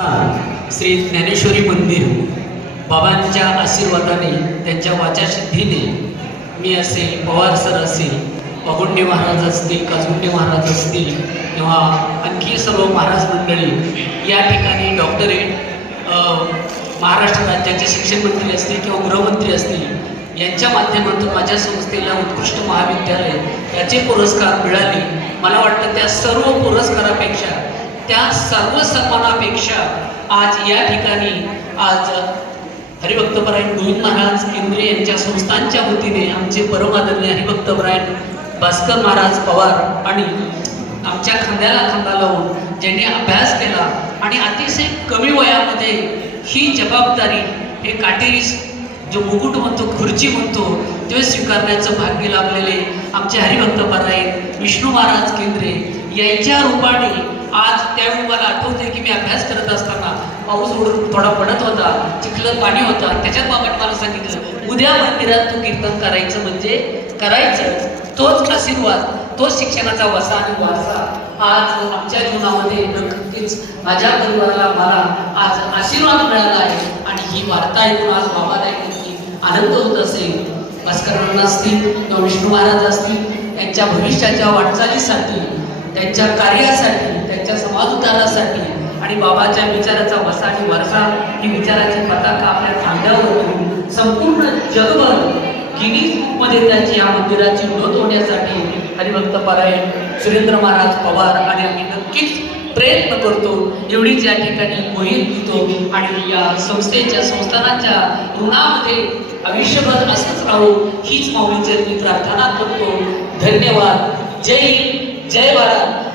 श्री ज्ञानेश्वरी मंदिर. बाबांच्या आशीर्वादाने त्यांच्या वाचासिद्धीने मी असेल पवार सर असेल पगुंडे महाराज असतील काजुंडे महाराज असतील किंवा आणखी सर्व महाराज मंडळी या ठिकाणी डॉक्टरेट महाराष्ट्र राज्याचे शिक्षण मंत्री असतील किंवा गृहमंत्री असतील यांच्या माध्यमातून माझ्या संस्थेला उत्कृष्ट महाविद्यालय याचे पुरस्कार मिळाले. मला वाटतं त्या सर्व पुरस्कारापेक्षा त्या सर्व सन्मानापेक्षा आज या ठिकाणी आज हरिभक्तपरायण गोविंद महाराज केंद्रे यांच्या संस्थांच्या वतीने आमचे परमादरणीय हरिभक्तपरायण भास्कर महाराज पवार आणि आमच्या खांद्याला खांदा लावून ज्यांनी अभ्यास केला आणि अतिशय कमी वयामध्ये ही जबाबदारी हे काटेरी जो मुकुट म्हणतो खुर्ची म्हणतो ते स्वीकारण्याचं भाग्य लाभलेले आमचे हरिभक्तपरायण विष्णू महाराज केंद्रे यांच्या रूपाने आज त्यावेळी मला आठवते की मी अभ्यास करत असताना पाऊस उडून थोडा पडत होता चिखलं पाणी होता. त्याच्यात बाबांनी मला सांगितलं उद्या मंदिरात तू कीर्तन करायचं म्हणजे करायचं. तोच आशीर्वाद तोच शिक्षणाचा वसा आणि वारसा आज आमच्या जीवनामध्ये नक्कीच माझ्या परिवाराला मला आज आशीर्वाद मिळाला आहे आणि ही वार्ता ऐकून आज बाबाला ऐकून की आनंद होत असेल. भास्करांना असतील किंवा विष्णू महाराज असतील त्यांच्या भविष्याच्या वाटचालीसाठी त्यांच्या कार्यासाठी त्यांच्या आणि बाबाच्या विचाराचा वसा आणि वरसा ही विचाराची पताका आपल्या खांद्यावर संपूर्ण जगभर गिनीजमध्ये त्याची या मंदिराची नोंद होण्यासाठी हरिभक्त परायण सुरेंद्र महाराज पवार आणि आम्ही नक्कीच प्रयत्न करतो एवढीच या ठिकाणी मोहीम घेतो आणि या संस्थेच्या संस्थानाच्या ऋणामध्ये आयुष्यभर असंच राहू हीच माऊलीचरणी प्रार्थना करतो. धन्यवाद. जय हिंद. जय भारत.